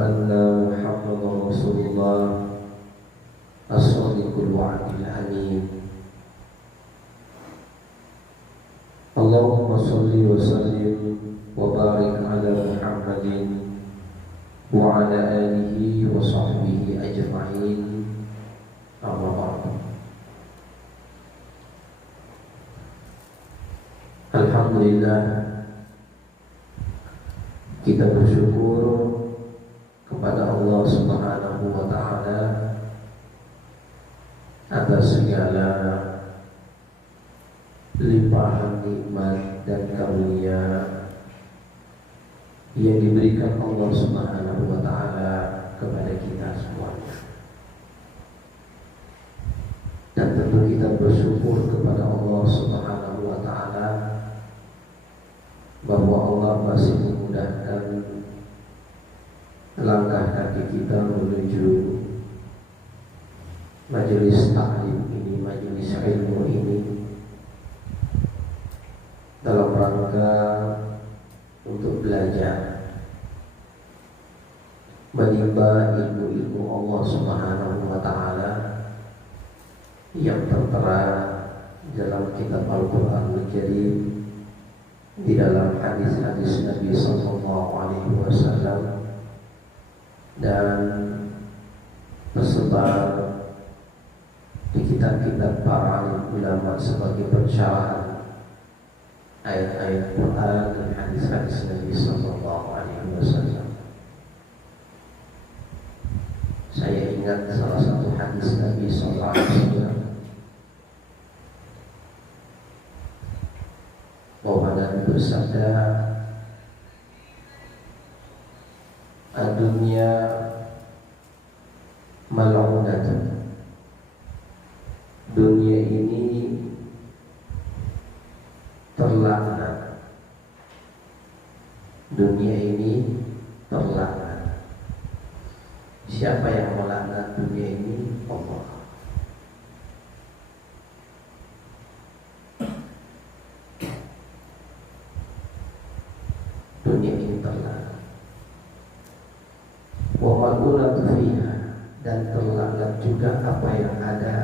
أن محمد رسول الله الصادق الوعد الأمين. اللهم صل وسلم وبارك على محمد وعلى آله وصحبه أجمعين. أما بعد. Alhamdulillah, kita bersyukur kepada Allah Subhanahu wa Ta'ala atas segala limpahan nikmat dan karunia yang diberikan Allah Subhanahu wa Ta'ala kepada kita semuanya. Dan tentu kita bersyukur kepada Allah Subhanahu wa Ta'ala bahwa Allah masih memudahkan langkah kaki kita menuju majelis taklim ini, majelis ilmu ini, dalam rangka untuk belajar menimba ilmu-ilmu Allah Subhanahu wa Ta'ala yang tertera dalam kitab Al-Quran Al-Karim, di dalam hadis-hadis Nabi Sallallahu Alaihi Wasallam, dan tersebar di kitab-kitab para ulama sebagai pencerahan ayat-ayat Quran dan hadis-hadis Nabi Sallallahu Alaihi Wasallam. Saya ingat salah satu hadis Nabi Sallallahu Alaihi Wasallam bahwa Nabi bersabda, "Dunia mal'unatun." Dunia ini terlaknat. Dunia ini terlaknat. Siapa yang melaknat dunia ini? Allah. Dunia ini terlaknat. Wa mal'unatun fiha, dan terlaknat juga apa yang ada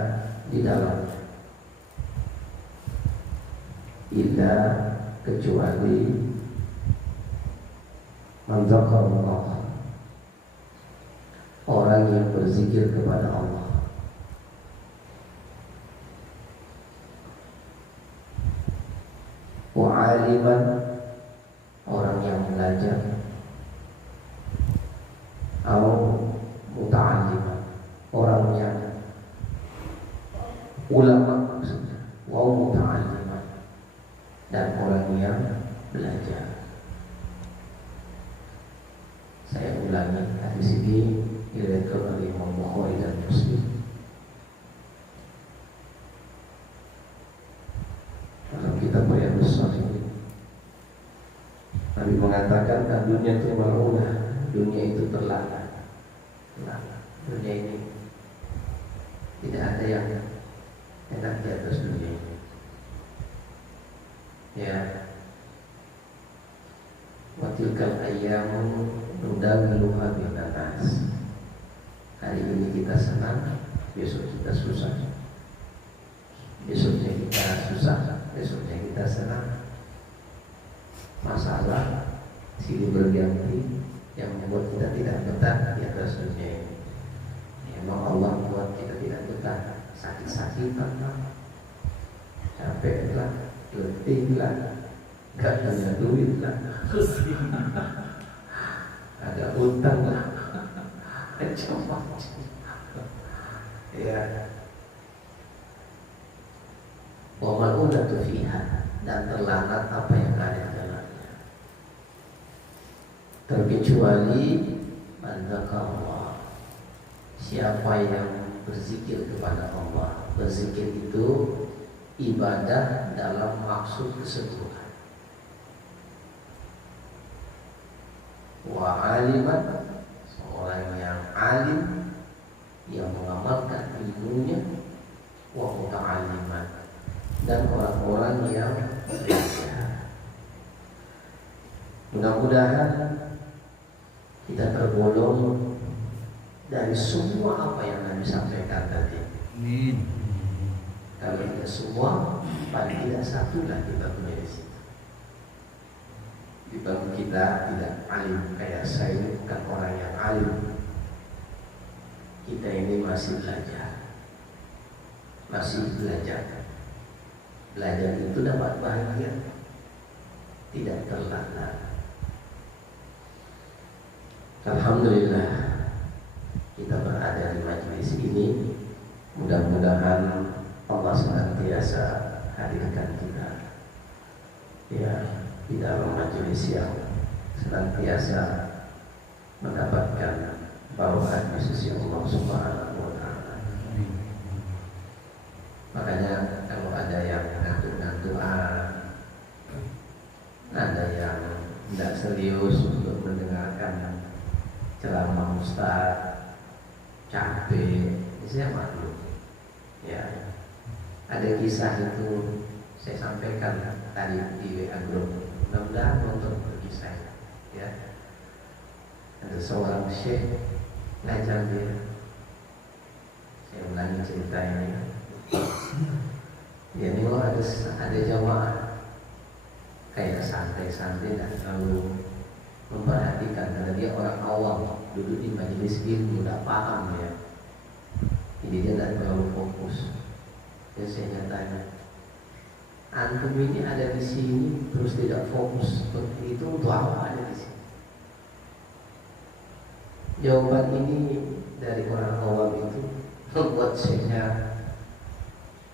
di dalamnya. Illa, kecuali man zakarallah, orang yang berzikir kepada Allah. Wa aliman, orang yang belajar. Atau muta'alliman, orang yang ulama maksudnya. Wa muta'alliman, dan orang yang belajar. Saya ulangi, hadis ini diriwayatkan oleh Imam Bukhari dan Muslim. Dalam kitab Riyadhus Shalihin, Nabi mengatakan, dunia itu mal'unah, dunia itu terlaknat. Dunia ini tidak ada yang enak di atas dunia ini. Ya, wa tilkal ayyamu nudawiluha bainan nas. Hari ini kita senang, besok kita susah. Besoknya kita susah, besoknya kita senang. Masalah silih berganti yang membuat kita tidak betah di atas dunia ini. Memang Allah buat kita tidak betah, sakit-sakitan lah, capek lah, letih lah, gak punya duit lah, ada utang lah, macam-macam. Ya, wa mal'unatun fiha, dan terlaknat apa yang ada di dalamnya, terkecuali man zakarallah, siapa yang berzikir kepada Allah. Berzikir itu ibadah dalam maksud keseluruhan. Wa aliman, seorang yang alim yang mengamalkan ilmunya. Wa muta'alliman, dan orang-orang yang belajar. Mudah-mudahan kita tergolong dari semua apa yang Nabi sampaikan tadi. Amin. Kalau tidak semua, paling tidak satu lah kita punya di situ. Di bagi kita tidak alim, kayak saya ini bukan orang yang alim. Kita ini masih belajar. Masih belajar. Belajar itu dapat bahagia, tidak terlambat. Alhamdulillah kita berada di majelis ini. Mudah-mudahan Allah senantiasa hadirkan kita ya di dalam majelis yang senantiasa mendapatkan barokat di sisi Allah Subhanahu wa Ta'ala. Makanya kalau ada yang ngantuk-ngantukan, ada yang tidak serius untuk mendengarkan ceramah Ustaz, capek, saya maklum. Ya, ada kisah itu saya sampaikan tadi di WA Group. Mudah-mudahan nonton kisah ya. Ada seorang syekh ngajar dia. Saya ulangi cerita ini. Dia ini ada jamaah kayak santai-santai dan terlalu memperhatikan karena dia orang awam, duduk di majelis ilmu, tidak paham ya. Jadi dia tidak terlalu fokus. Jadi saya tanya, antum ini ada di sini terus tidak fokus seperti itu untuk apa ada di sini? Jawaban ini dari orang awam itu membuat saya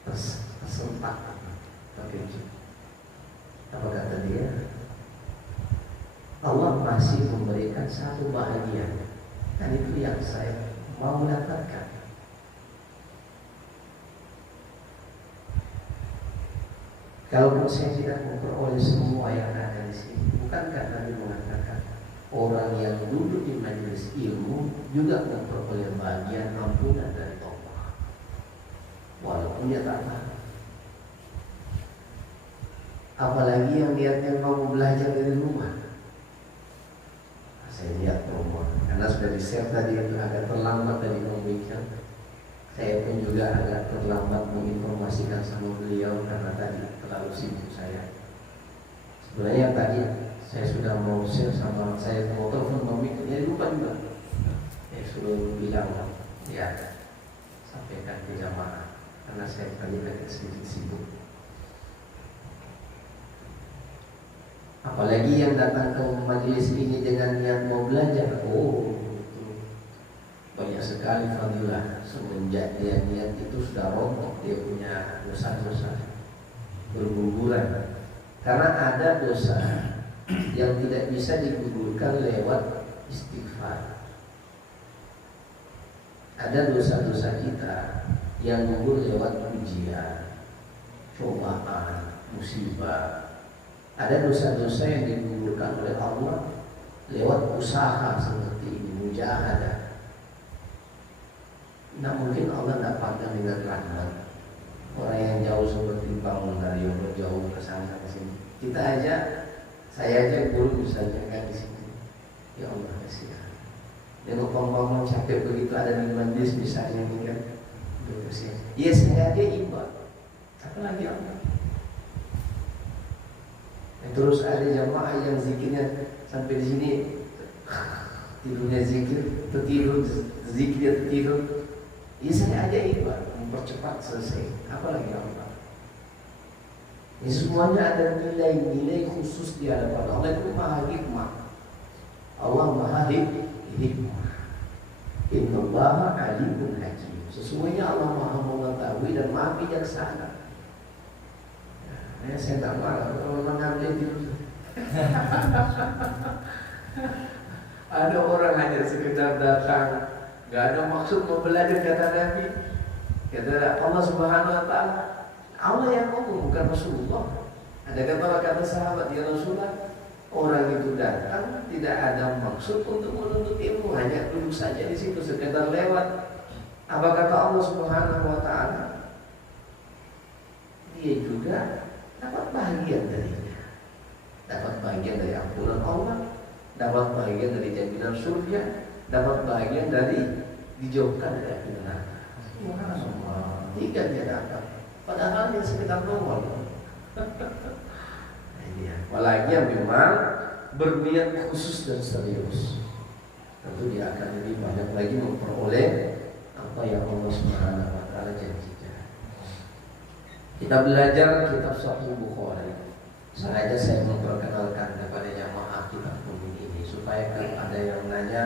tersentak. Apa kata dia? Allah masih memberikan satu bahagia, dan itu yang saya mau dapatkan. Kalaupun saya tidak memperoleh semua yang ada di sini, bukankah Nabi mengatakan orang yang duduk di majelis ilmu juga memperoleh bagian ampunan dari Allah, walaupun dia tak tahu. Apalagi yang niatnya mau belajar dari rumah. Saya lihat rumah, karena sudah di-share tadi itu agak terlambat dari pembicaraan. Saya pun juga agak terlambat menginformasikan sama beliau karena tadi terlalu sibuk saya. Sebenarnya tadi saya sudah mau share sama saya mau telepon pemikir, jadi lupa juga. Saya suruh bilang ya sampaikan ke jamaah karena saya tadi agak sedikit sibuk. Apalagi yang datang ke majelis ini dengan niat mau belajar, banyak sekali fadilah. Semenjak dia niat itu sudah rontok, dia punya dosa-dosa berguguran. Karena ada dosa yang tidak bisa digugurkan lewat istighfar. Ada dosa-dosa kita yang gugur lewat ujian, cobaan, musibah. Ada dosa-dosa yang digugurkan oleh Allah lewat usaha seperti ini, mujahadah. Nah mungkin Allah tidak pandang dengan rahmat orang yang jauh seperti bangun dari jauh ke sana ke sini. Kita aja, saya aja guru misalnya kan di sini. Ya Allah kasihan. Dia ngomong capek begitu ada di majlis misalnya ini kan. Iya saya aja ibadah. Apalagi Allah. Terus ada jamaah yang zikirnya sampai di sini tidurnya zikir, tertidur zikirnya tertidur. Ya saya aja ibadah mempercepat selesai. Apalagi Allah. Ini semuanya ada nilai-nilai khusus di hadapan Allah. Itu maha hikmah. Allah maha hikmah. Innallaha alimun hakim. Sesungguhnya Allah maha mengetahui dan maha bijaksana. Ya, saya tak marah kalau mengambil itu. Ada orang hanya sekedar datang, gak ada maksud mau belajar, kata Nabi. Kata Allah Subhanahu wa Ta'ala, Allah yang ngomong bukan Rasulullah. Ada kata sahabat, ya Rasulullah, orang itu datang tidak ada maksud untuk menuntut ilmu, hanya duduk saja di situ sekedar lewat. Apa kata Allah Subhanahu wa Ta'ala? Dia juga dapat bahagian darinya, dapat bahagian dari ampunan Allah, dapat bagian dari jaminan surga, dapat bagian dari dijauhkan dari api neraka. Subhanallah, 3 dia dapat. Padahal dia sekitar nol. Apalagi yang memang berniat khusus dan serius, tentu dia akan lebih banyak lagi memperoleh apa yang Allah Subhanahu wa taala janjikan. Kita belajar kitab Sahih Bukhari. Sengaja saya memperkenalkan kepada jamaah kitab ini supaya kalau ada yang nanya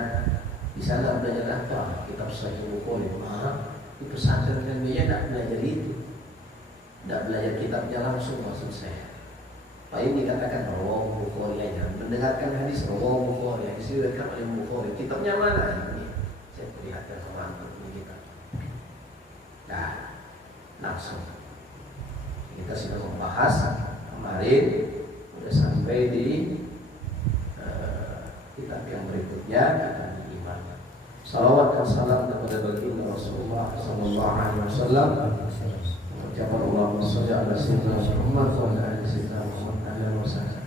di sana belajar apa kitab Sahih Bukhari, di pesantren dan dia tidak belajar itu, tidak belajar kitabnya langsung maksud saya. Pak ini dikatakan Rawahu Bukhari aja, mendengarkan hadis Rawahu Bukhari, hadis diriwayatkan oleh Bukhari. Kitabnya mana ini? Saya perlihatkan sama antum ini kitab. Nah, langsung kita sudah membahas kemarin, sudah sampai di kitab yang berikutnya, kitab iman. Salawat dan salam kepada baginda Rasulullah sallallahu alaihi wasallam. Ucapan Allahumma shalli ala sayyidina Muhammad wa ala ali sayyidina Muhammad alaihi wasallam.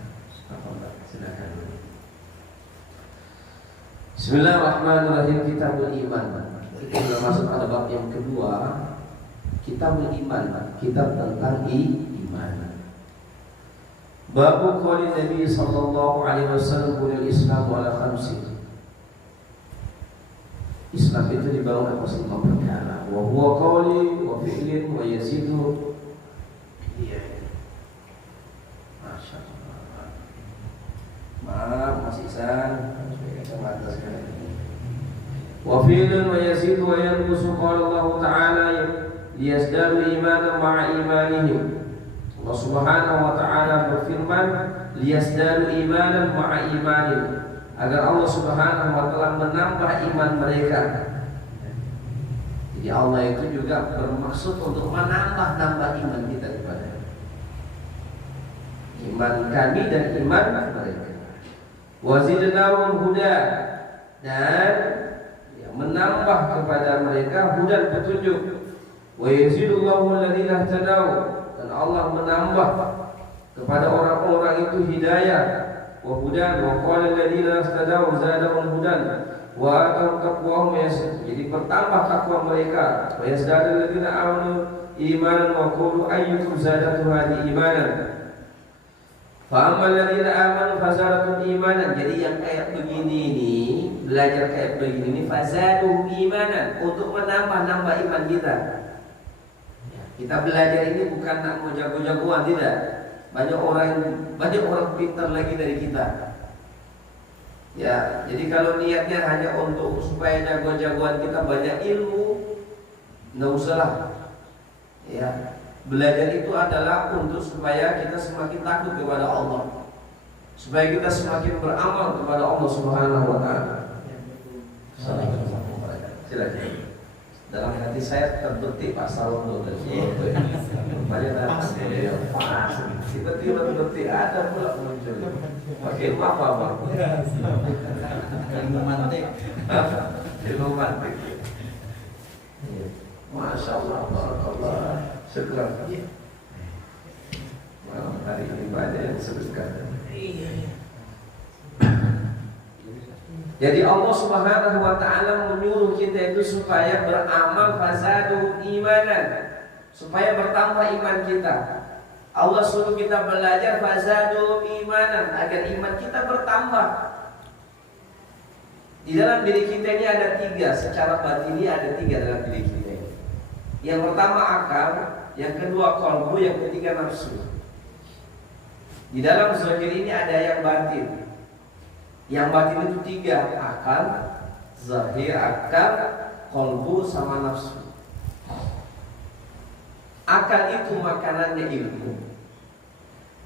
Silakan. Bismillahirrahmanirrahim. Kitabul Iman. Kita masuk pada bab yang kedua. Kitabul Iman, kitab tentang iman. Bab qauli Nabi sallallahu alaihi wasallam bunil Islam ala khamsin. Islam itu dibangun atas 5 perkara. Wa huwa qauli wa fi'lin wa yazidu. Iya. Masyaallah. Maaf Mas Ihsan, kacamata sekali. Wa fi'lin wa yazidu wa yanqusu qala Allah Ta'ala liyazdadu imanan ma'a imanihim. Allah Subhanahu wa taala berfirman liyazdadu imanan ma'a imanihim, agar Allah Subhanahu wa taala menambah iman mereka. Jadi Allah itu juga bermaksud untuk menambah iman kita kepada iman kami dan iman mereka. Wa zidnahum huda, dan menambah kepada mereka hudan petunjuk. Wa yazidullahu alladziina ihtadaw, dan Allah menambah kepada orang-orang itu hidayah. Wa hudan wa qala alladziina ihtadaw zadahum hudan wa atahum taqwahum. Jadi bertambah takwa mereka. Wa yazdadu alladziina amanu imanan wa qulu ayyukum zadatu hadhihi imanan. Fa ammal alladziina amanu fazadatum imanan. Jadi yang kayak begini ini, belajar kayak begini ini fazadu imanan, untuk menambah iman kita. Kita belajar ini bukan nak mau jago-jagoan, tidak. Banyak orang pintar lagi dari kita. Ya, jadi kalau niatnya hanya untuk supaya jago-jagoan kita banyak ilmu, nggak usah. Ya, belajar itu adalah untuk supaya kita semakin takut kepada Allah, supaya kita semakin beramal kepada Allah Subhanahu wa taala. Silakan. Dalam hati saya terbetik Pak Salon dan banyak datang yang pas, tiba-tiba terbetik ada pula muncul. Pakai apa bang? Ilmu mantik. Ilmu mantik. Masya Allah, barakallah. Syukur. Malam hari ini banyak yang sedekah. Jadi Allah Subhanahu wa taala menyuruh kita itu supaya beramal fazadu imanan, supaya bertambah iman kita. Allah suruh kita belajar fazadu imanan, agar iman kita bertambah. Di dalam diri kita ini ada 3, secara batini ada 3 dalam diri kita ini. Yang pertama akal, yang kedua qalbu, yang ketiga nafsu. Di dalam zahir ini ada yang batin. Yang batin itu 3, akal, zahir, akal, qalbu sama nafsu. Akal itu makanannya ilmu,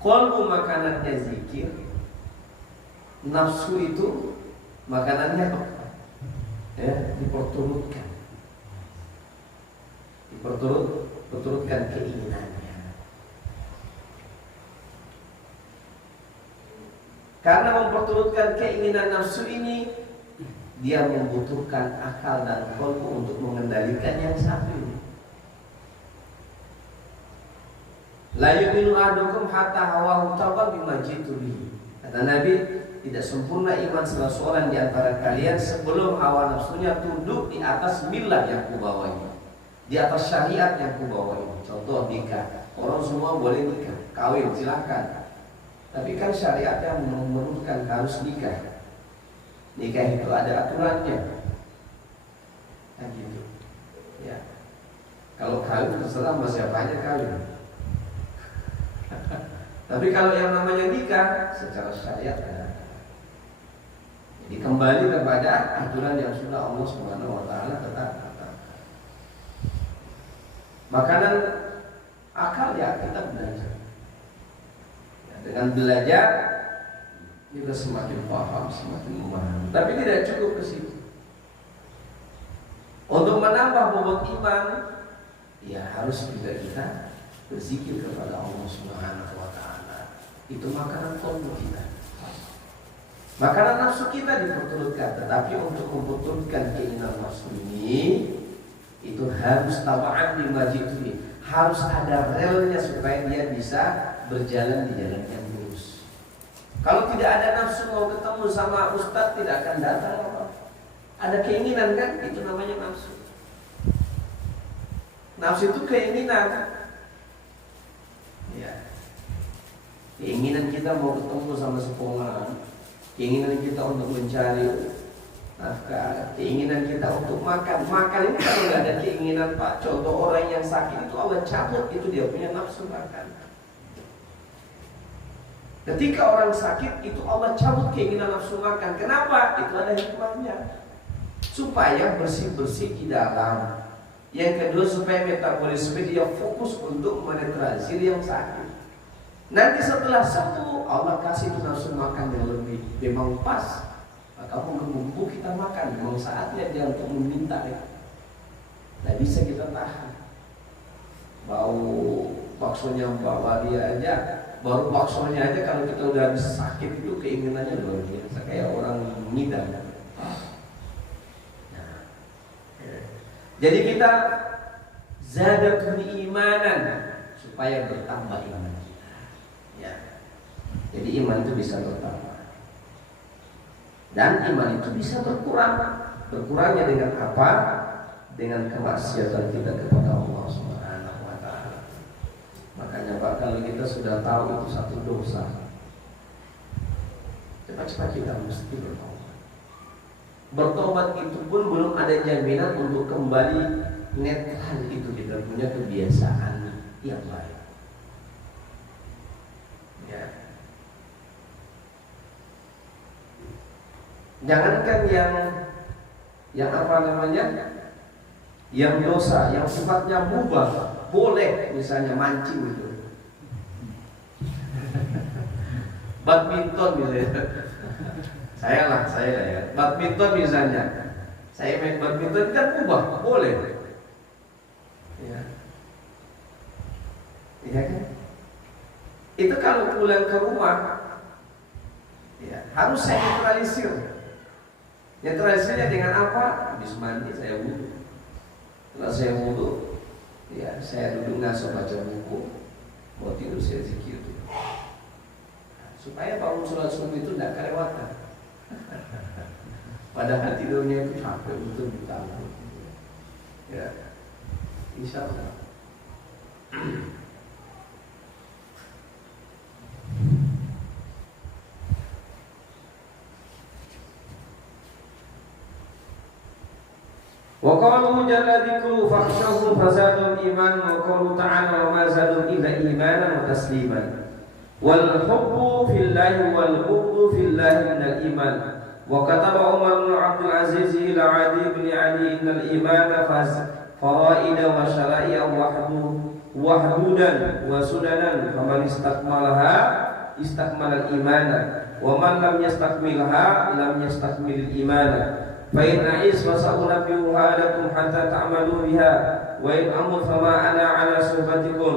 qalbu makanannya zikir, nafsu itu makanannya diperturutkan keinginannya. Karena memperturutkan keinginan nafsu ini, dia membutuhkan akal dan qalbu untuk mengendalikan yang satu ini. La yu'minu ahadukum hatta hawahu tawa bima jitu bihi. Kata Nabi, tidak sempurna iman salah seorang di antara kalian sebelum hawa nafsunya tunduk di atas millah yang kubawa ini, di atas syariat yang kubawa ini. Contoh nikah, orang semua boleh nikah, kawin silakan. Tapi kan syariat yang menurunkan harus nikah. Nikah itu ada aturannya. Kan gitu. Ya. Kalau kawin terserah sama siapa aja kawin. Tapi kalau yang namanya nikah secara syariat ada. Jadi kembali kepada aturan yang sudah Allah Subhanahu wa taala tetapkan. Makanan akal ya kita belajar. Ya, dengan belajar kita semakin paham, semakin memahami. Tapi tidak cukup ke situ. Untuk menambah bobot iman, ya harus juga kita berzikir kepada Allah Subhanahu wa taala. Itu makanan qalbu kita. Makanan nafsu kita diperturutkan, tetapi untuk memperturutkan keinginan nafsu ini itu harus tabaan di masjid ini, harus ada relnya supaya dia bisa berjalan di jalan yang lurus. Kalau tidak ada nafsu mau ketemu sama ustadz tidak akan datang. Ada keinginan kan, itu namanya nafsu. Nafsu itu keinginan. Ya. Keinginan kita mau ketemu sama sepongan, keinginan kita untuk mencari nafkah, keinginan kita untuk makan. Makan ini kalau nggak ada keinginan, Pak. Contoh orang yang sakit itu Allah cabut, itu dia punya nafsu makan. Ketika orang sakit itu Allah cabut keinginan nafsu makan. Kenapa? Itu ada hikmahnya. Supaya bersih-bersih di dalam. Yang kedua supaya metabolisme dia fokus untuk menetralisir yang sakit. Nanti setelah sembuh Allah kasih nafsu makan yang lebih, memang pas. Maka bumbu kita makan, memang saatnya dia untuk meminta ya. Nah bisa kita tahan. Bau baksonya bawa dia aja, baru baksonya aja kalau kita udah habis sakit itu keinginannya luar biasa, kayak orang ngidam. Nah, jadi kita zadatul imanan supaya bertambah iman. Jadi iman itu bisa bertambah dan iman itu bisa berkurang. Berkurangnya dengan apa? Dengan kemaksiatan kita kepada Allah Subhanahu wa taala. Makanya Pak, kalau kita sudah tahu itu satu dosa, cepat-cepat kita mesti bertobat. Bertobat itu pun belum ada jaminan untuk kembali netral, itu kita punya kebiasaan yang baik. Ya. Jangankan yang apa namanya, yang dosa, yang sifatnya mubah, boleh misalnya mancing itu, badminton misalnya, saya ya, badminton misalnya, saya main badminton kan mubah, boleh, ya, iya kan? Itu kalau pulang ke rumah, ya harus saya neutralisir. Neutralisirnya dengan apa? Habis mandi saya wudhu. Setelah saya wudhu, ya saya duduk ngaso baca buku, mau tidur saya zikir dulu. Supaya bangun sholat subuh itu tidak kelewatan. Padahal tidurnya itu capek untuk ditanggung. Ya, insya Allah. Wa qalu jalla dzikru fakhshawhum fazadul iman wa qalu ta'ala wa ma zadul illa imanan wa tasliman wal hubbu fillahi wal bughdu fillahi minal iman wa kataba Umar bin Abdul Aziz ila Adi bin Ali innal imana faraida wa syara'i'a wahdudan wa sunanan faman istakmalaha istakmalal imana wa man lam yastakmilha lam yastakmilil imana. فإن أعيش فسأنبئها لكم حتى تعملوا بها وإن أمر فما أنا على صحبتكم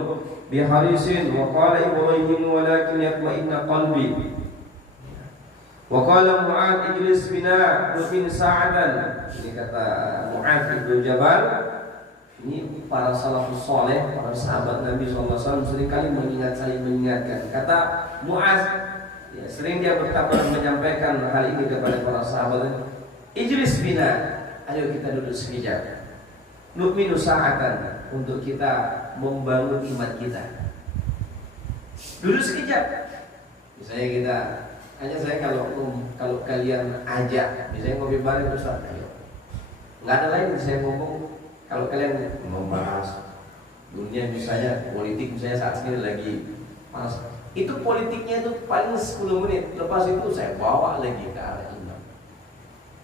بحريص وقال إبراهيم ولكن يطمئن قلبي وقال معاذ اجلس بنا نؤمن ساعة. Ini kata Mu'adz bin Jabal. Ini para salafus soleh, para sahabat Nabi SAW seringkali saling mengingatkan. Kata Mu'adz, Ya, sering dia menyampaikan hal ini kepada para sahabat. Ijlis bina, ayo kita duduk sekejap. Nu'minu sa'atan, untuk kita membangun iman kita. Duduk sekejap. Misalnya kita, hanya saya kalau kalian ajak, misalnya ngopi bareng Ustaz, ayo. Nggak ada lain saya ngomong. Kalau kalian membahas dunia misalnya, politik misalnya saat ini lagi panas, itu politiknya itu paling 10 menit. Lepas itu saya bawa lagi ke arah iman.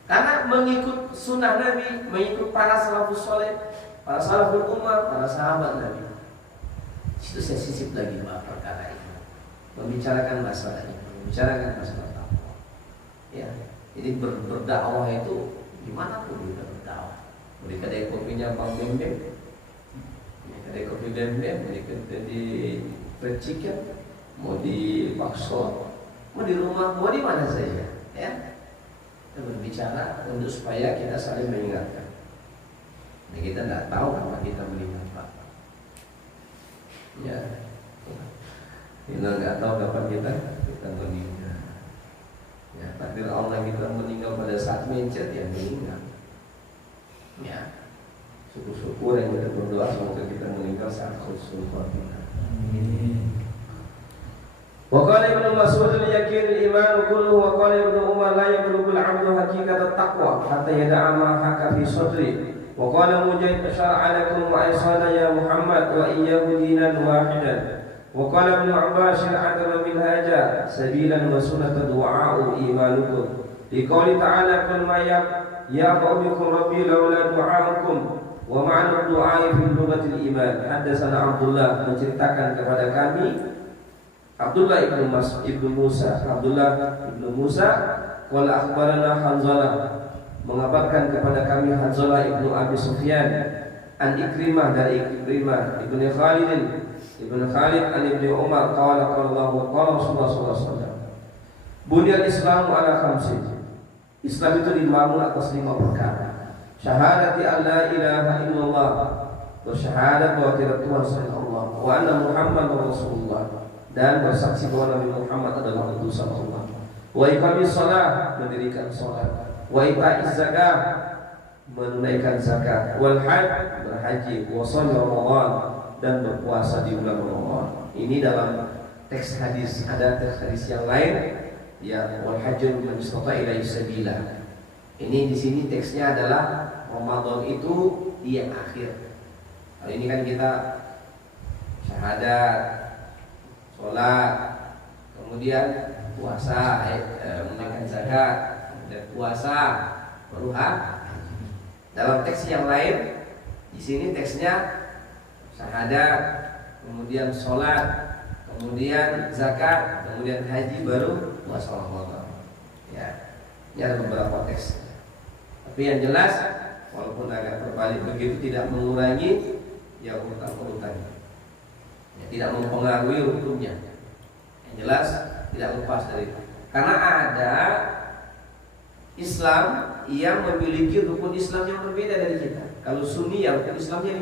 Karena mengikut sunnah Nabi, mengikut para salafus soleh, para salaful ummah, para sahabat Nabi. Itu saya sisip lagi perkara itu, membicarakan masalah ini, membicarakan masalah takwa. Ya, jadi berdakwah itu dimanapun kita berdakwah. Mau di kedai kopinya Bang Bembem, kedai kopi Bembem, di fried chicken, mau di bakso, mau di rumah, mau di mana saja, ya. Kita berbicara untuk supaya kita saling mengingatkan. Nah, kita tidak tahu kapan kita meninggal, Pak. Ya, kita nggak tahu kapan kita meninggal. Ya, takdir Allah kita meninggal pada saat mencet ya meninggal. Ya, syukur-syukur yang kita berdoa semoga kita meninggal saat husnul khotimah. Wa qala Ibnu Mas'ud al-yaqin al-iman kulluhu wa qala Ibnu Umar la yablughu al-'abdu haqiqata at-taqwa hatta yada'a ma haka fi sadri. Wa qala Mujahid syar'a lakum wa aysana ya Muhammad wa iyyahu dinan wahidan. Wa qala Ibnu Abbas syar'atan min haja sabilan wa sunnatan du'a'u imanukum. Li qouli ta'ala kul ma ya qaumikum rabbi laula du'a'ukum wa ma'na du'a'i fi lughatil iman. Haddatsana Abdullah menceritakan kepada kami Abdullah ibnu Musa qala akhbarana Hanzalah mengabarkan kepada kami Hanzalah ibnu Abi Sufyan an Ikrimah dari Ikrimah ibnu Khalid an ibnu Umar qala Rasulullah sallallahu alaihi wasallam bunyal Islamu ala khamsin. Islam itu dibangun atas 5 perkara. Syahadati an la ilaha illallah, bersyahadat bahwa tidak Tuhan selain Allah, wa anna Muhammadar Rasulullah, dan bersaksi bahwa Nabi Muhammad adalah utusan Allah. Wa iqamis shalah, mendirikan salat. Wa ita'iz zakah, menunaikan zakat. Wal hajj, berhaji. Wa shaum Ramadan, dan berpuasa di bulan Ramadan. Ini dalam teks hadis. Ada teks hadis yang lain. Ya, wal hajjul man istata'a ilaihi sabila. Ini di sini teksnya adalah Ramadan itu di yang akhir. Kalau ini kan kita syahadat, sholat, kemudian puasa, menunaikan zakat, kemudian puasa, baru haji. Dalam teks yang lain, di sini teksnya syahadat, kemudian sholat, kemudian zakat, kemudian haji, baru puasa Ramadan. Ya, ini ada beberapa teks. Tapi yang jelas, walaupun agak berbalik begitu, tidak mengurangi ya urutan-urutannya. Ya, tidak mempengaruhi rukunnya. Yang jelas tidak lepas dari itu. Karena ada Islam yang memiliki rukun Islam yang berbeda dari kita. Kalau Sunni ya rukun Islamnya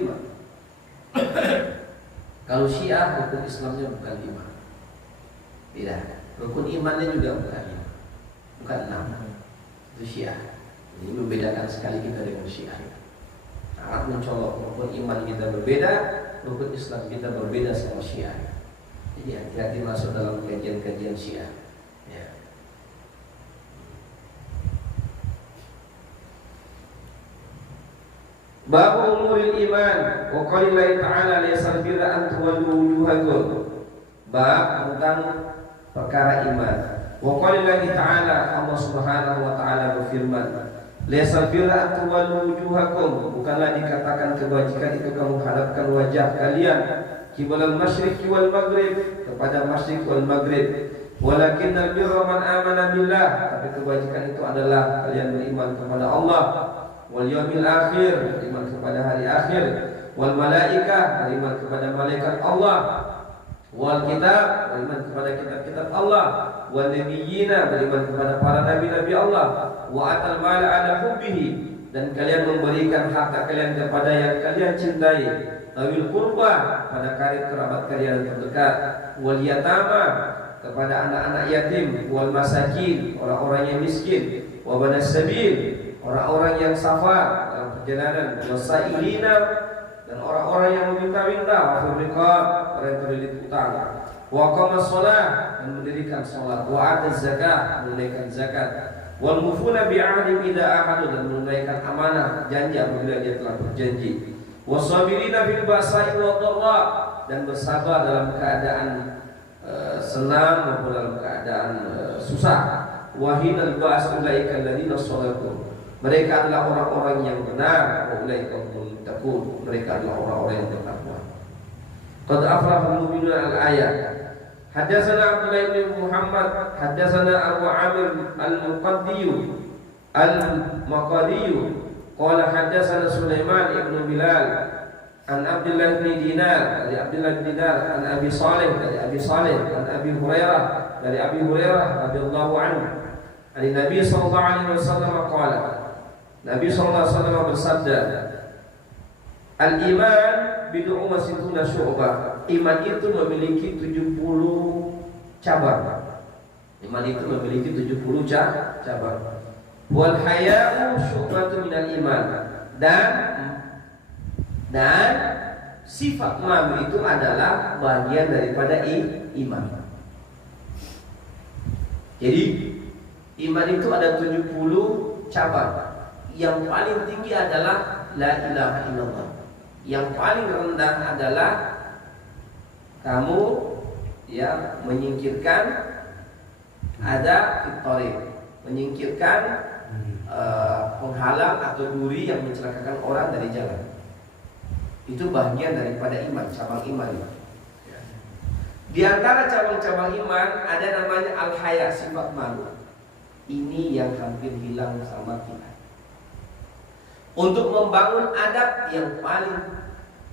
5. Kalau Syiah rukun Islamnya bukan 5. Beda. Rukun imannya juga bukan 5. Bukan 6. Itu Syiah. Ini membedakan sekali kita dengan Syiah. Sangat mencolok. Rukun iman kita berbeda, rukun Islam kita berbeda sama Syiah. Jadi hati-hati masuk dalam kajian-kajian Syiah. Ya. Bab umuril iman wa qalillahi ta'ala laysal birra an tuwallu wujuhakum. Bab tentang perkara iman. Wa qalillahi ta'ala, Allah Subhanahu wa taala berfirman, laysal birra an tuwallu wujuhakum, bukanlah dikatakan kebajikan itu kamu hadapkan wajah kalian kibalal masyriq wal maghrib, kepada masyriq wal maghrib, walakinnal birra man amana billah, tapi kebajikan itu adalah kalian beriman kepada Allah, wal yaumil akhir, beriman kepada hari akhir, wal malaikah, beriman kepada malaikat Allah, wal kitab, beriman kepada kitab-kitab Allah, wal nabiyyina, beriman kepada para nabi-nabi Allah, wa atal mala ala hubbihi, dan kalian memberikan harta kalian kepada yang kalian cintai, tawil qurba, pada karib kerabat kalian terdekat, wal yatama, kepada anak-anak yatim, wal masakin, orang-orang yang miskin, wa banas sabil, orang-orang yang safar dalam perjalanan, wasailina, dan orang-orang yang meminta-minta, wa firriqab, orang yang terlilit utang, wa qamas shalah, dan mendirikan salat, wa ataz zakah, menunaikan zakat, wal mufuna bi'ahdi idza ahadu, dan menunaikan amanah janji apabila dia telah berjanji, wasabirina fil ba'sa'i wad dharra, dan bersabar dalam keadaan senang maupun dalam keadaan susah. Wahinal ba's ulaika alladziina shadaqu, mereka adalah orang-orang yang benar, wa ulaika humul muttaqun, mereka adalah orang-orang yang bertakwa. Qad aflaha al-mu'minun al-ayat. Hadatsana Abdullah bin Muhammad, hadatsana Abu Amir al-Maqdiyyu qala hadatsana Sulaiman ibn Bilal an Abdullah bin Dinar, dari Abdullah bin Dinar, an Abi Saleh, dari Abi Saleh, an Abi Hurairah, dari Abi Hurairah radhiyallahu anhu, an Nabi sallallahu alaihi wasallam qala, Nabi sallallahu alaihi wasallam bersabda, al-iman bid'u wa sittuna syu'bah, iman itu memiliki 70 cabang. Iman itu memiliki 70 cabang. Wal haya'u syu'batun minal iman, dan sifat malu itu adalah bagian daripada iman. Jadi iman itu ada 70 cabang. Yang paling tinggi adalah la ilaha illallah. Yang paling rendah adalah kamu ya menyingkirkan ada fitorik, menyingkirkan penghalang atau duri yang mencelakakan orang dari jalan. Itu bagian daripada iman, cabang iman. Di antara cabang-cabang iman ada namanya al-haya, sifat malu. Ini yang hampir hilang sama kita. Untuk membangun adab yang paling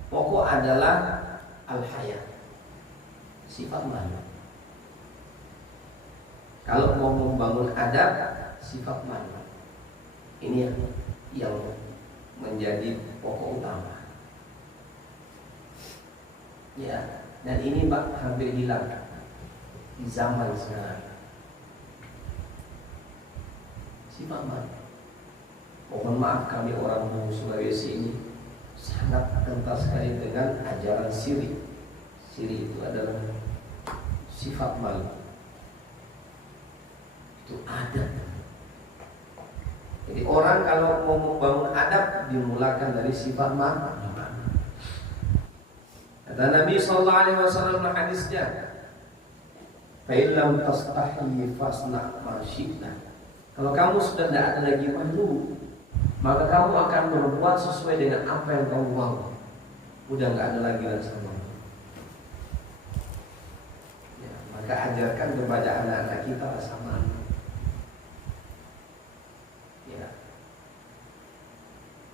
pokok adalah al-haya, sifat malu. Kalau mau membangun adab, sifat malu, ini yang menjadi pokok utama. Ya, dan ini hampir hilang di zaman sekarang. Sifat malu. Mohon maaf, kami orang Sulawesi ini sangat kental sekali dengan ajaran syirik. Syirik itu adalah sifat malu. Itu adab. Jadi orang kalau mau membangun adab dimulakan dari sifat malu. Kata Nabi sallallahu alaihi wasallam hadisnya, "Fa illam tastahi fasna ma syi'ta." Kalau kamu sudah tidak ada lagi malu, maka kamu akan berbuat sesuai dengan apa yang kamu mau. Udah nggak ada lagi rasa malu. Ya, maka ajarkan kepada anak-anak kita rasa malu. Ya,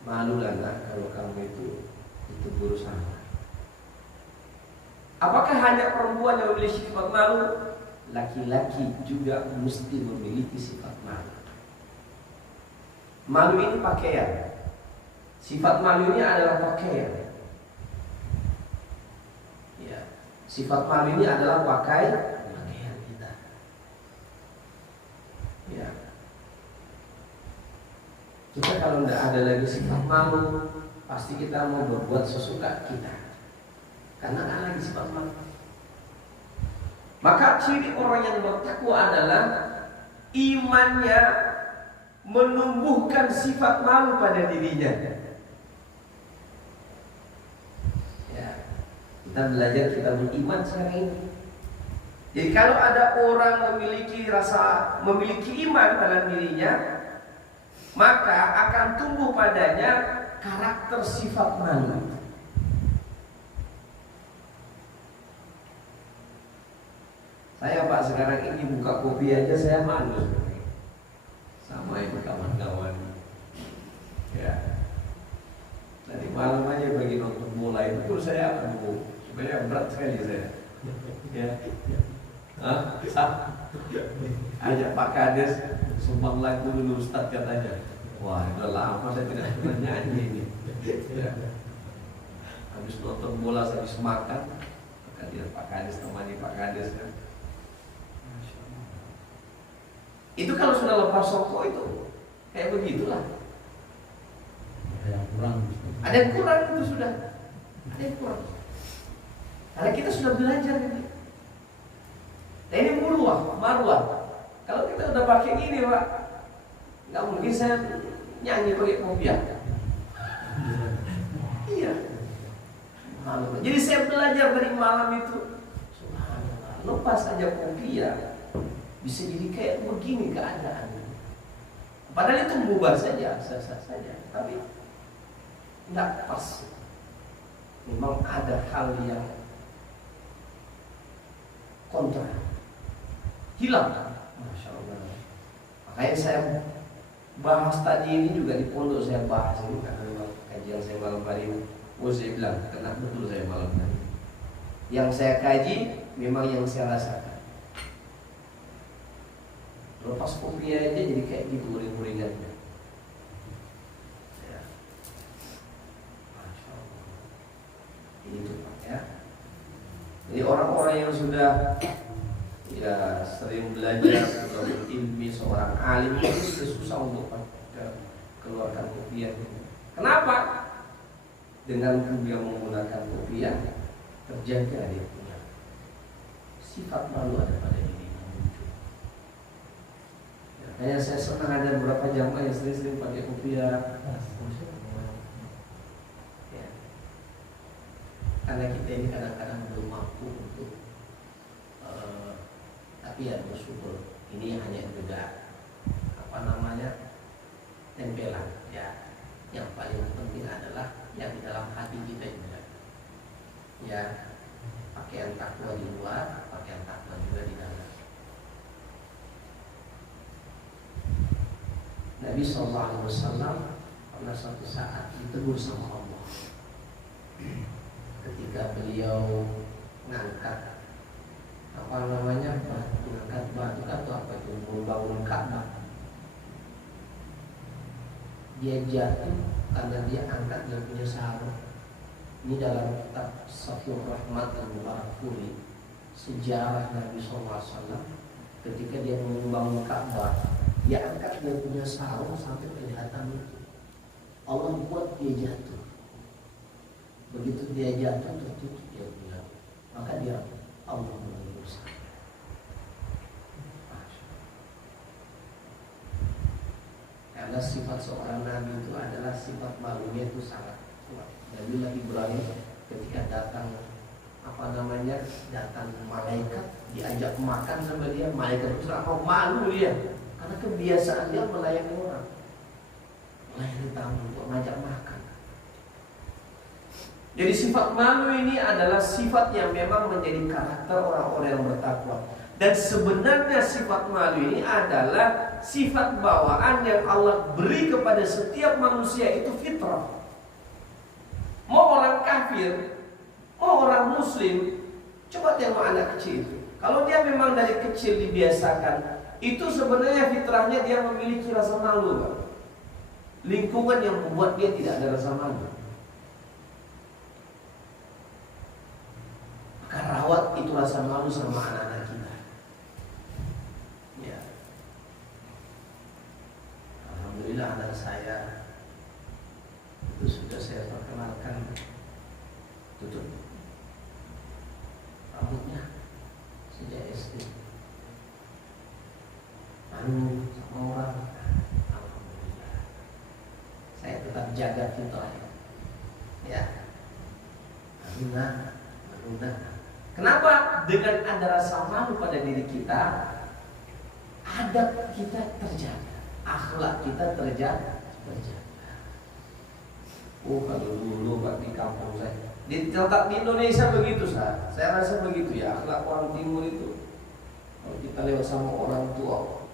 malulah nak kalau kamu itu berusaha. Apakah hanya perempuan yang memiliki sifat malu? Laki-laki juga mesti memiliki sifat malu. Malu ini pakaian. Sifat malu ini adalah pakaian. Ya, sifat malu ini adalah pakaian kita. Ya. Kita kalau tidak ada lagi sifat malu, pasti kita mau berbuat sesuka kita. Karena ada lagi sifat malu. Maka ciri orang yang bertakwa adalah imannya menumbuhkan sifat malu pada dirinya. Ya, kita belajar, kita beriman sekarang ini. Jadi kalau ada orang memiliki iman dalam dirinya, maka akan tumbuh padanya karakter sifat malu. Saya Pak sekarang ini buka kopi aja saya malu sama itu kawan-kawan. Ya, dari malam aja bagi nonton bola itu saya sebenarnya berat sekali saya. Ya, ajak Pak Kades sumbang lagu dulu Ustaz katanya. Wah, udah lama saya tidak pernah nyanyi ini. Ya. Habis nonton bola, habis makan, maka dia Pak Kades temani Pak Kades kan. Itu kalau sudah lepas rokok itu kayak begitulah. Ada yang kurang. Ada yang kurang itu sudah. Ada yang kurang. Karena kita sudah belajar ini. Nah, ini marwah. Kalau kita udah pakai ini, Pak, nggak mungkin saya nyanyi pakai kopiah. Iya. Malu. Jadi saya belajar dari malam itu. Subhanallah. Lepas aja kopiah, bisa jadi kayak begini keadaan. Padahal itu mubah saja, sah-sah saja. Tapi nggak pas. Memang ada hal yang kontra. Hilang. Masya Allah. Makanya saya bahas tadi ini juga di pondok saya bahas ini karena memang kajian saya malam hari ini. Saya bilang, kena betul saya malam hari. Yang saya kaji memang yang saya rasakan. Lepas kopiah aja jadi kayak gitu uring-uringannya. Ya. Masya Allah. Itu Pak ya. Jadi orang-orang yang sudah ya sering belajar, sudah berilmi, seorang alim itu sudah susah untuk keluarkan kopiah. Kenapa? Dengan dia menggunakan kopiah terjaga dia punya sifat malu ada pada dirinya muncul. Makanya saya senang ada beberapa jamaah yang sering-sering pakai kopiah. Ya. Karena kita ini kadang-kadang belum mampu untuk tapi ya bersyukur ini hanya juga tempelan ya. Yang paling penting adalah yang di dalam hati kita juga. Ya, pakaian takwa di luar, pakaian takwa juga di dalam. Nabi SAW pernah suatu saat ditegur sama Allah ketika beliau mengangkat mengangkat batu atau apa itu, membangun Ka'bah. Dia jatuh karena dia angkat dia punya sarung. Ini dalam kitab Safiyur Rahmat dan Mubarak Furi, sejarah Nabi SAW ketika dia membangun Ka'bah, dia angkat dia punya sarung sampai kelihatan itu. Allah buat dia jatuh. Begitu dia jatuh tertutup dia bilang, maka dia Allah menegur saya. Karena sifat seorang nabi itu adalah sifat malunya itu sangat kuat. Nabi lagi berani ketika datang datang malaikat diajak makan sama dia, malaikat itu sangat malu dia karena kebiasaan dia melayani orang, melayani tamu untuk ngajak makan. Jadi sifat malu ini adalah sifat yang memang menjadi karakter orang-orang yang bertakwa. Dan sebenarnya sifat malu ini adalah sifat bawaan yang Allah beri kepada setiap manusia, itu fitrah. Mau orang kafir, mau orang muslim, coba tengok anak kecil itu. Kalau dia memang dari kecil dibiasakan, itu sebenarnya fitrahnya dia memiliki rasa malu, Pak. Lingkungan yang membuat dia tidak ada rasa malu. Maka rawat itu rasa malu sama anak-anak kita. Ya. Alhamdulillah anak saya itu sudah saya perkenalkan tutup rambutnya sejak SD. Malu sama orang. Alhamdulillah. Saya tetap jaga fitrah. Ya. Alhamdulillah. Kenapa? Dengan ada rasa malu pada diri kita, adab kita terjaga, akhlak kita terjaga. Oh, kalau dulu Pak di kampung saya, di Indonesia begitu, saya rasa begitu ya, akhlak orang timur itu. Kalau kita lewat sama orang tua,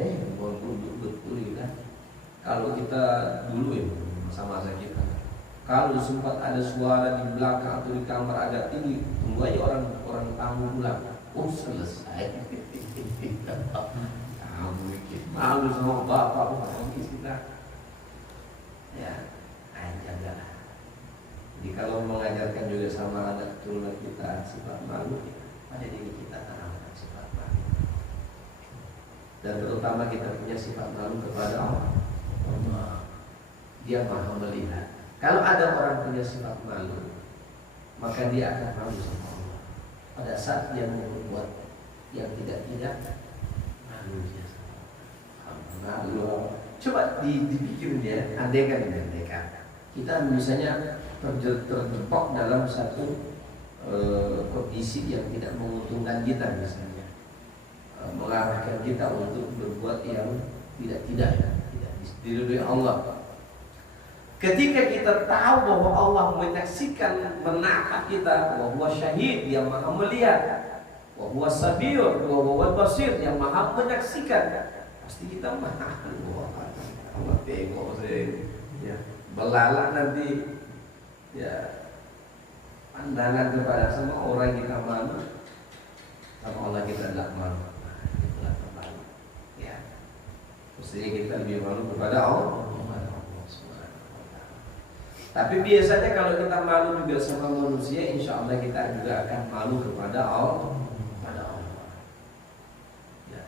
duduk betul kan. Kalau kita dulu ya masa-masa kita, kalau sempat ada suara di belakang atau di kamar agak tinggi, tunggu aja orang tamu pulang. Oh, selesai. Kamu bikin malu sama bapak, kita. Ya, jagalah. Jadi kalau mengajarkan juga sama anak keturunan kita sifat malu, pada diri kita tanamkan sifat malu. Dan terutama kita punya sifat malu kepada Allah. Dia maha melihat. Kalau ada orang punya sifat malu, maka dia akan malu sama Allah. Pada saat dia mau berbuat yang tidak malu dia sama Allah. Coba dipikirin dia, andaikan kita misalnya terjebak dalam satu kondisi yang tidak menguntungkan kita, misalnya mengarahkan kita untuk berbuat yang tidak diridhoi Allah. Ketika kita tahu bahwa Allah menyaksikan, menatap kita, bahwa syahid yang maha melihat, bahwa sabir, bahwa basir yang maha menyaksikan, pasti kita malu. Allah tengok saya, ya, belalak nanti, ya, pandangan kepada sama orang kita malu, sama Allah kita tidak malu. Itulah malu, ya. Mestinya kita lebih malu kepada Allah. Tapi biasanya kalau kita malu juga sama manusia, insya Allah kita juga akan malu kepada Allah. Ya.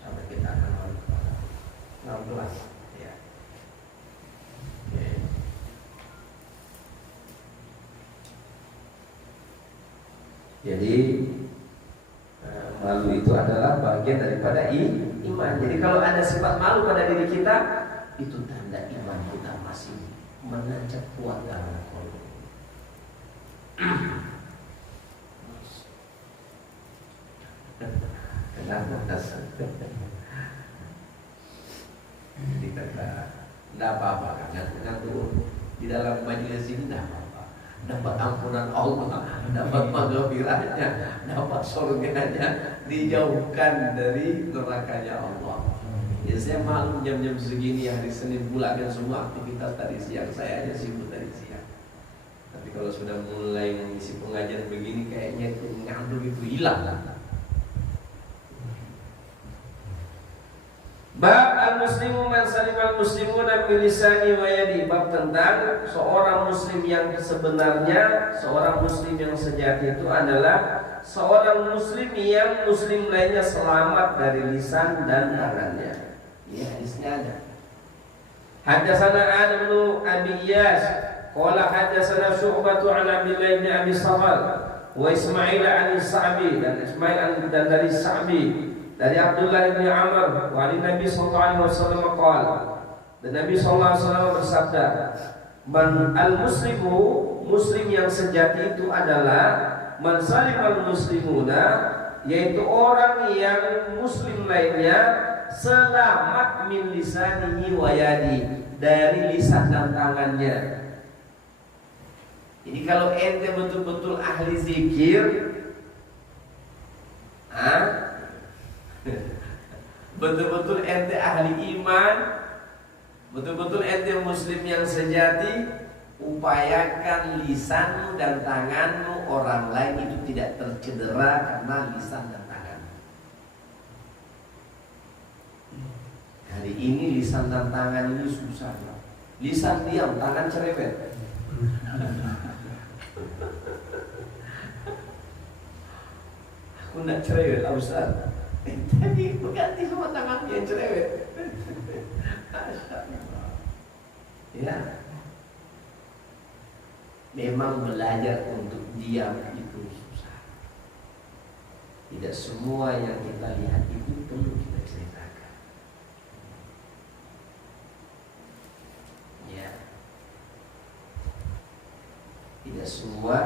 Sampai kita akan malu kepada Allah. 16. Ya. Okay. Jadi malu itu adalah bagian daripada iman. Jadi kalau ada sifat malu pada diri kita, itu tanda iman kita masih menancap kuat dalam kolom. Kenapa dasar? Jadi tidak apa-apa kan turun di dalam majelis ini, tidak apa-apa. Dapat ampunan Allah, dapat maghfirahnya, dapat surganya, dijauhkan dari nerakanya Allah. Ya, saya malu jam-jam segini hari Senin pula kan semua aktivitas tadi siang saya aja sibuk tadi siang. Tapi kalau sudah mulai mengisi pengajian begini kayaknya itu ngantuk itu hilang. Bab al-muslimu man salimal muslimuna min lisani wa yadi. Bab tentang seorang muslim yang sebenarnya, seorang muslim yang sejati itu adalah seorang muslim yang muslim lainnya selamat dari lisan dan tangannya. Ya, hadisnya ada. Hadatsana Adam bin Abi Iyas qala hadatsana Syu'bah an Abdullah bin Abi Safar wa Ismail an Sa'bi, dan Ismail dan dari Sa'bi dari Abdullah bin Amr wa Nabi sallallahu alaihi wasallam qala, dan Nabi sallallahu alaihi wasallam bersabda, man al-muslimu, muslim yang sejati itu adalah man salimal muslimuna, yaitu orang yang muslim lainnya selamat min lisanihi wa yadi, dari lisan dan tangannya. Jadi kalau ente betul-betul ahli zikir, betul-betul ente ahli iman, betul-betul ente muslim yang sejati, upayakan lisanmu dan tanganmu orang lain itu tidak tercedera karena lisan dan tangan. Hari ini lisan dan tangan ini susah. Lisan diam, tangan cerewet. Aku nak cerewet, Ustaz. Tadi berganti sama tangan yang cerewet. Ya, memang belajar untuk diam itu susah. Tidak semua yang kita lihat itu perlu kita ceritakan. Ya, tidak semua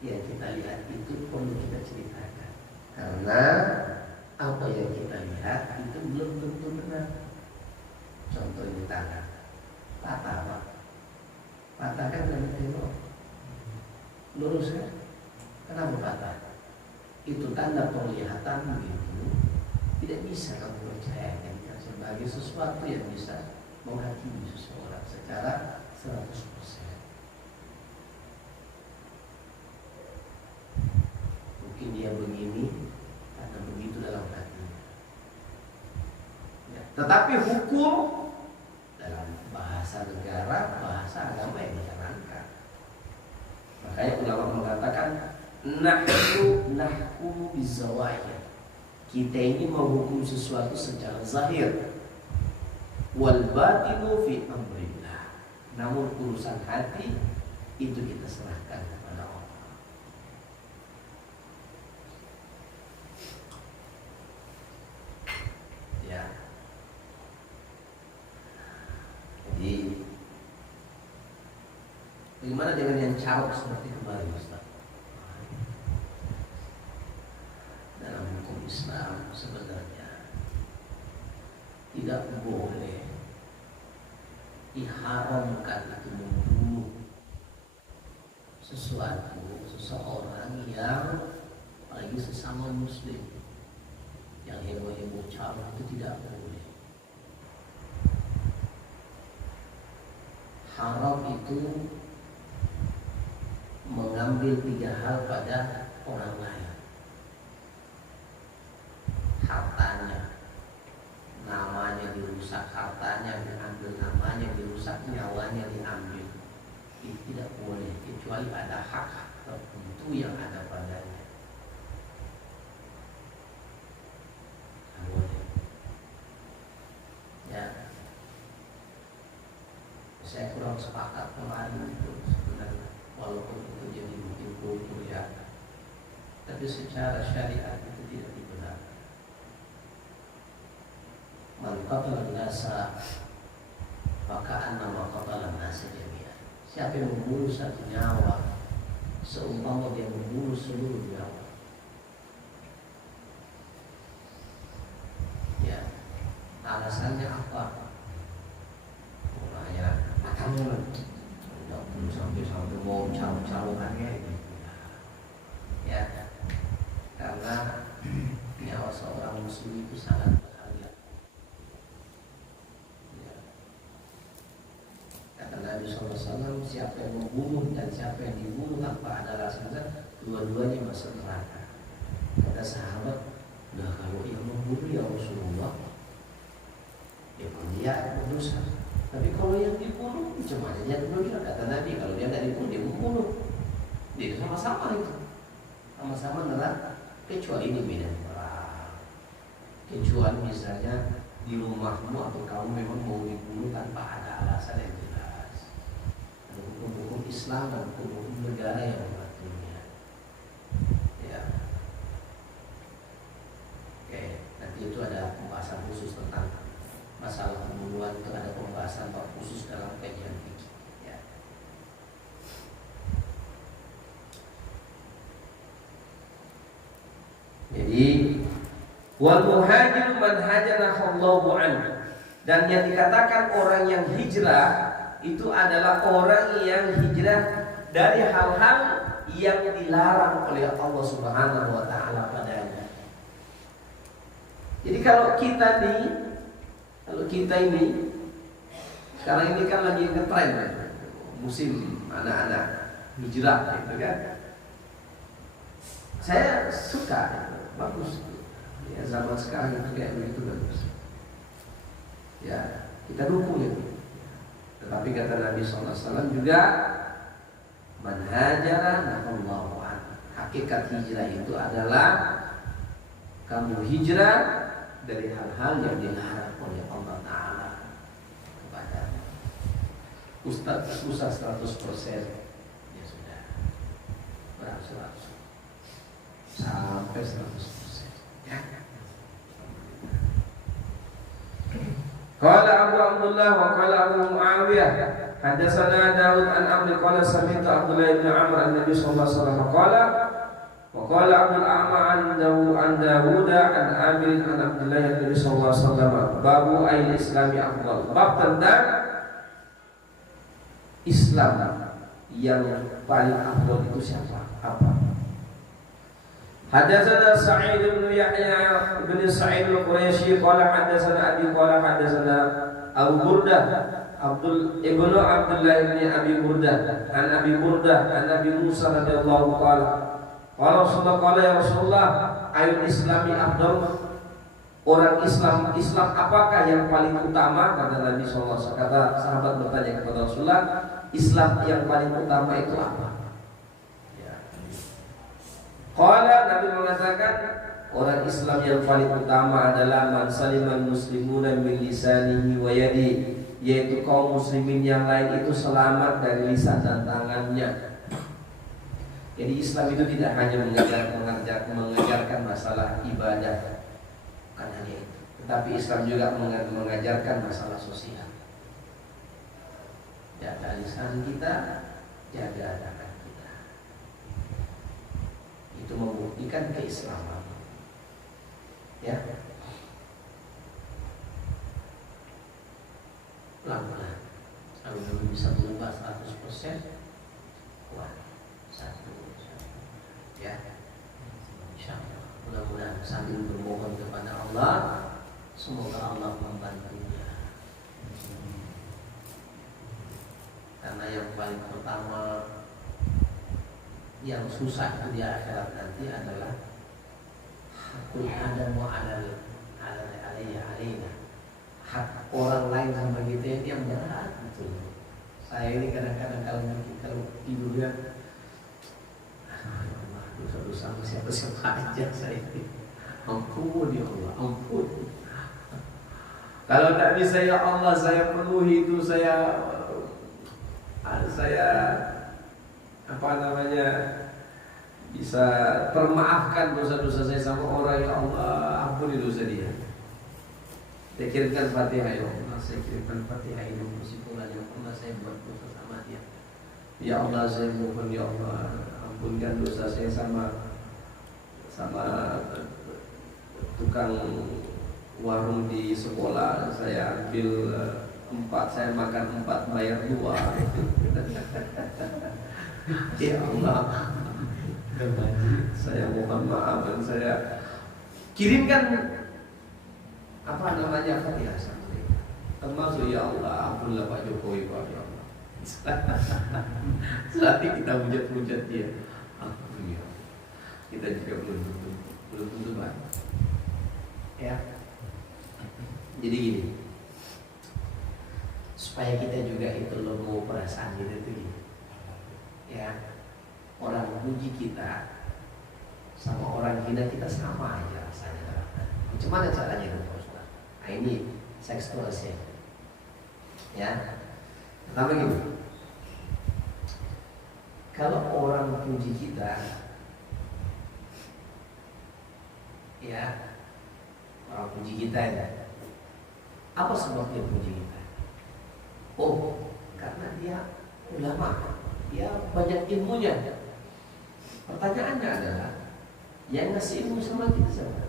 yang kita lihat itu perlu kita ceritakan, karena apa yang kita lihat itu belum tentu benar. Contohnya tangan patah, Pak. Patah kan dari tengok lurus kan? Kenapa patah? Itu tanda penglihatan begitu. Tidak bisa kamu percayakan sebagai sesuatu yang bisa menghakimi seseorang secara 100%. Mungkin dia begini karena begitu dalam hatinya. Ya. Tetapi hukum dalam bahasa negara, bahasa agama yang diterangkan. Makanya ulama mengatakan nahku bizawahir. Kita ini menghukum sesuatu secara zahir. Wal batinu fi amrillah. Namun urusan hati itu kita serahkan kepada Allah. Ya. Jadi bagaimana dengan yang carok seperti kemarin, Ustaz? Dalam hukum Islam sebenarnya tidak boleh diharamkan itu membunuh seseorang yang apalagi sesama muslim, yang heboh-heboh carok itu tidak boleh. Haram itu mengambil 3 hal pada orang lain. Hartanya, namanya dirusak, hartanya diambil, namanya dirusak, nyawanya diambil. Itu tidak boleh kecuali ada hak tertentu yang ada padanya. Tidak boleh. Ya, saya kurang sepakat kemarin itu sebenarnya, walaupun itu jadi mungkin kultur ya, tapi secara syariat itu tidak dibenarkan. Man qatala nasa maka annama qatala nasa jami'an. Siapa yang membunuh satu nyawa seumpama dia membunuh seluruh nyawa. Ya, alasannya apa? Mulanya matamu tidak perlu sampai mau calon-calonannya itu. Ya, karena nyawa seorang muslim itu sangat berharga. Ya. Kata Nabi SAW, siapa yang membunuh dan siapa yang dibunuh tanpa ada alasan, dua-duanya masuk neraka. Kata sahabat, nah kalau yang membunuh ya Rasulullah, ya dia berdosa. Tapi kalau yang dibunuh, cuma aja dia berdosa. Kata Nabi, kalau dia tidak dibunuh, dia membunuh. Dia sama-sama itu, sama-sama neraka. Kecuali ini beda perang. Kecuali misalnya di rumahmu atau kamu memang mau dibunuh tanpa ada alasan yang jelas. Ada hukum-hukum Islam dan hukum-hukum negara yang mengaturnya. Ya. Oke, nanti itu ada pembahasan khusus tentang masalah pembunuhan, itu ada pembahasan khusus dalam kajian fikih. Ya. Jadi wal muhajir man hajarallahu anhu, dan yang dikatakan orang yang hijrah itu adalah orang yang hijrah dari hal-hal yang dilarang oleh Allah Subhanahu wa taala padanya. Jadi kalau kita ini sekarang ini kan lagi ngetren musim anak-anak hijrah gitu kan. Saya suka, bagus. Ya, zaman sekarang itu kayak begitu bagus. Ya, kita dukung itu. Tetapi kata Nabi SAW juga, man hajara nahullahu an. Hakikat hijrah itu adalah kamu hijrah dari hal-hal yang dilarang oleh Allah Ta'ala kepada Ustaz susah 100%. Ya sudah, berangsur-angsur sampai 100%. Ya. Qala Abu Abdullah wa qala Abu Muawiyah hadatsana Daud an Amr qala sami'tu Abdullah bin Amr an-Nabi sallallahu alaihi wasallam qala wa qala Abdul A'ma an Dawud an Amir an Abdullah an-Nabi sallallahu alaihi wasallam babu ayil islami afdal. Bab tentang Islam yang paling afdal itu siapa? Apa? Hadatsana Sa'id bin Yahya bin Sa'id al-Quraisy qala hadatsana Abi qala hadatsana Abu Burdah ibnu Abdullah bin Abi Burdah an Abi Burdah an Nabi Musa radhiyallahu qala qala Rasulullah qala ya Rasulullah ayul islami afdal. Orang Islam apakah yang paling utama? Kata Nabi sallallahu alaihi wasallam. Kata sahabat bertanya kepada Rasulullah, Islam yang paling utama itu apa? Qala, Nabi mengatakan orang Islam yang paling utama adalah man salimal muslimuna min lisanihi wa yadi, yaitu kaum muslimin yang lain itu selamat dari lisan dan tangannya. Jadi Islam itu tidak hanya mengajarkan masalah ibadah, bukan hanya itu, tetapi Islam juga mengajarkan masalah sosial. Jaga lisan kita, jaga tangan kita. Itu membuktikan keislaman. Ya, pelan-pelan. Kalau belum bisa berubah 100%, kuat. Satu. Ya, insyaallah. Mudah-mudahan sambil bermohon kepada Allah, semoga Allah membantunya. Karena yang paling pertama yang susah di akhirat nanti adalah hakul adam wa alaina. Hak orang lain sama kita ini yang berat betul. Saya ini kadang-kadang kalau tidurnya, dosa-dosa siapa-siapa aja saya ini. Ampun ya Allah, ampun. Kalau tak bisa ya Allah, saya penuhi itu, saya bisa termaafkan dosa-dosa saya sama orang, ya Allah, ampuni dosa dia. Saya kirimkan Fatihah, ya Allah, saya kirimkan Fatihah ini kesimpulan yang pernah saya buat dosa sama dia. Ya Allah, saya mohon ya Allah, ampunkan dosa saya sama tukang warung di sekolah. Saya ambil 4, saya makan 4 bayar 2. Ya Allah, saya mohon maaf dan saya kirimkan Fatihah sama mereka. Termasuk ya Allah, ampunlah Pak Jokowi, Pak, ya Allah. Saat ini kita hujat dia, ampun ya. Kita juga belum tentu Pak. Ya. Jadi gini, supaya kita juga itu logo perasaan kita itu gini. Ya, orang puji kita sama orang hina kita sama aja rasanya. Macam mana caranya itu Pak Ustaz? Nah ini saya eksplorasi. Ya, pertama gini, kalau orang puji kita, ya, orang puji kita ya, apa sebabnya puji kita? Oh, karena dia ulama, dia banyak ilmunya. Pertanyaannya adalah, yang ngasih ilmu sama kita siapa?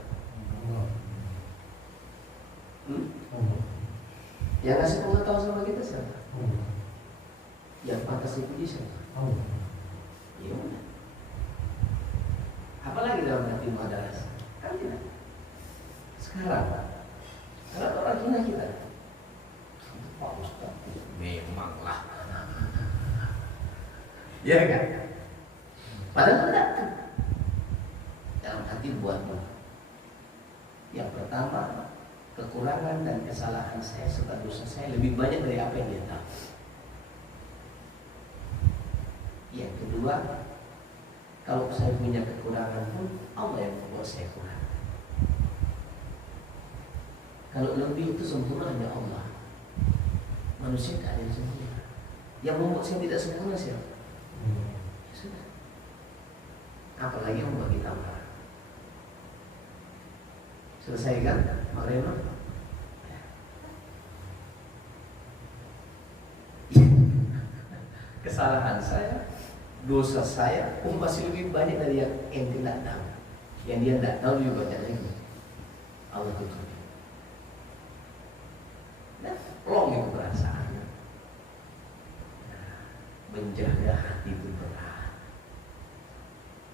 Yang ngasih pengetahuan sama kita siapa? Yang pantas dipuji siapa? Ya udah. Apalagi dalam hati adalah kan tidak. Sekarang orang hina kita, Pak Ustaz, memanglah. Ya kan? Padahal tidak. Dalam hati buatmu. Yang pertama, kekurangan dan kesalahan saya serta dosa saya lebih banyak dari apa yang dia tahu. Yang kedua, kalau saya punya kekurangan pun Allah yang membuat saya kurang. Kalau lebih itu sempurna hanya Allah. Manusia tidak ada yang sempurna. Yang membuat saya tidak sempurna siapa? Ya sudah. Apalagi yang membuat kita marah. Selesai kan, Pak Reno? Kesalahan saya, dosa saya masih lebih banyak dari yang dia tidak tahu. Yang dia tidak tahu lebih banyak lagi. Allah tutupi. Nah, plong itu perasaannya. Menjaga hati itu berat.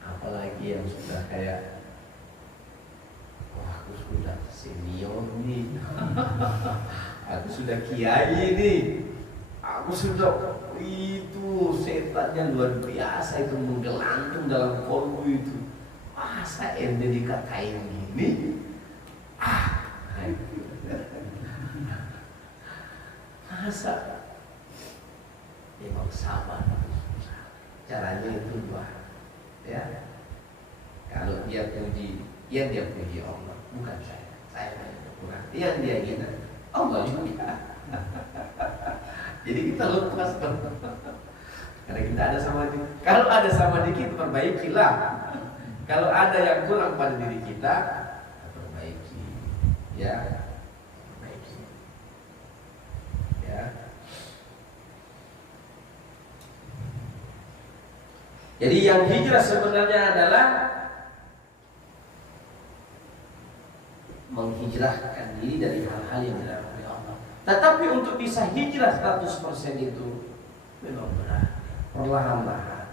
Apalagi yang sudah kayak, wah, aku sudah senior nih. Aku sudah kiai nih. Aku sudah itu setannya luar biasa itu menggelantung dalam kolbu itu. Masa ente dikatain gini? Masa? Memang sabar. Caranya itu dua. Ya. Kalau dia puji Yang dia puji Allah, bukan saya. Saya banyak kekurangan. Yang dia hina, Allah juga. Jadi kita lepas karena kita ada sama dikit. Kalau ada sama dikit, perbaikilah. Kalau ada yang kurang pada diri kita, perbaiki. Ya, perbaiki. Ya. Jadi yang hijrah sebenarnya adalah menghijrahkan diri dari hal-hal yang dilarang oleh Allah. Tetapi untuk bisa hijrah 100% itu memang berat, perlahan-lahan.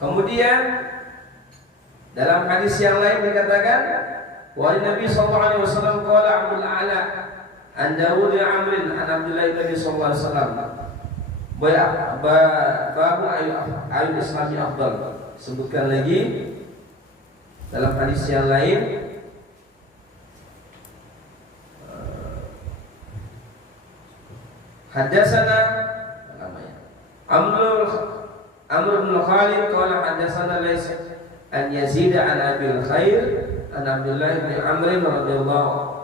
Kemudian dalam hadis yang lain dikatakan, wa Nabi sallallahu alaihi wasallam qala Abdul A'la an Dawud bin Amr an Abdullah bin sallallahu alaihi wasallam babu ayu islami afdal. Sebutkan lagi dalam hadis yang lain, hadatsana namanya Amr bin Khalid qala hadatsana Laits an Yazid an Abil Khair an Abdullah bin Amr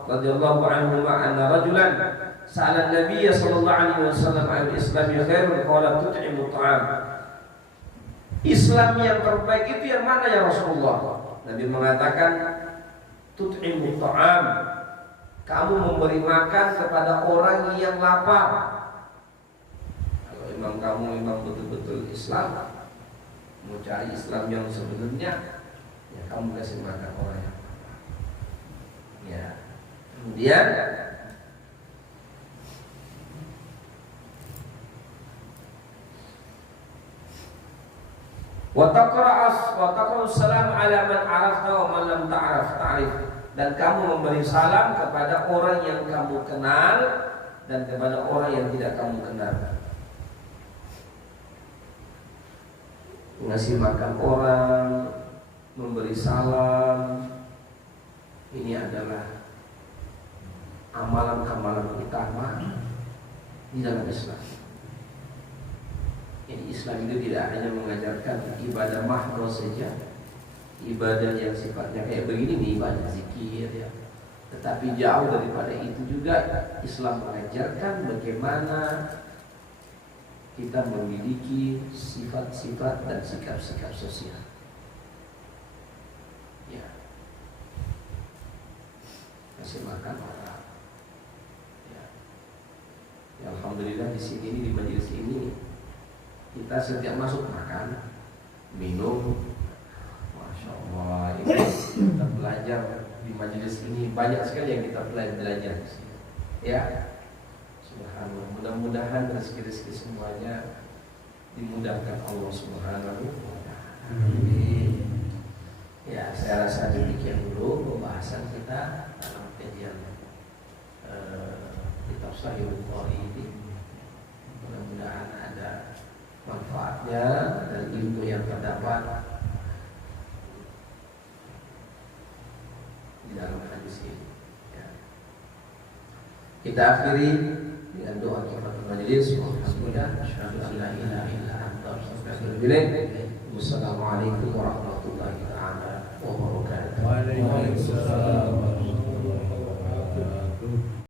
radhiyallahu anhu anna rajulan sa'ala an-nabiy sallallahu alaihi wasallam al-islam khairun qala tut'imu ta'am. Islam yang terbaik itu yang mana ya Rasulullah? Nabi mengatakan tut'imu ta'am, kamu memberi makan kepada orang yang lapar. Kalau memang kamu memang betul-betul Islam, mau cari Islam yang sebenarnya, ya kamu kasih makan orang yang lapar. Ya. Kemudian wa taqra'us salam ala man 'arafta wa man lam ta'rif, dan kamu memberi salam kepada orang yang kamu kenal dan kepada orang yang tidak kamu kenal. Ngasih makan orang, memberi salam, ini adalah amalan-amalan utama di dalam Islam. Ini Islam itu tidak hanya mengajarkan ibadah mahdoh saja, ibadah yang sifatnya kayak begini nih, ibadah zikir ya. Tetapi jauh daripada itu juga Islam mengajarkan bagaimana kita memiliki sifat-sifat dan sikap-sikap sosial. Ya, kasih makan orang. Ya, alhamdulillah di sini di majelis ini kita setiap masuk makan, minum, masya Allah, ini kita belajar di majelis ini banyak sekali yang kita belajar. Ya, subhanallah. Mudah-mudahan rezeki-rezeki semuanya dimudahkan Allah Subhanahu wa Ta'ala. Ya, saya rasa demikian dulu pembahasan kita dalam kajian kitab Sahih Bukhari ini. Mudah-mudahan ada manfaatnya dan ilmu yang terdapat di dalam hadis ini. Ya. Kita akhiri dengan doa kifaratul majelis. Alhamdulillah, asyhadu an la ilaha illa anta astaghfiruka wa atubu ilaik. Wassalamualaikum warahmatullahi wabarakatuh. Waalaikumsalam.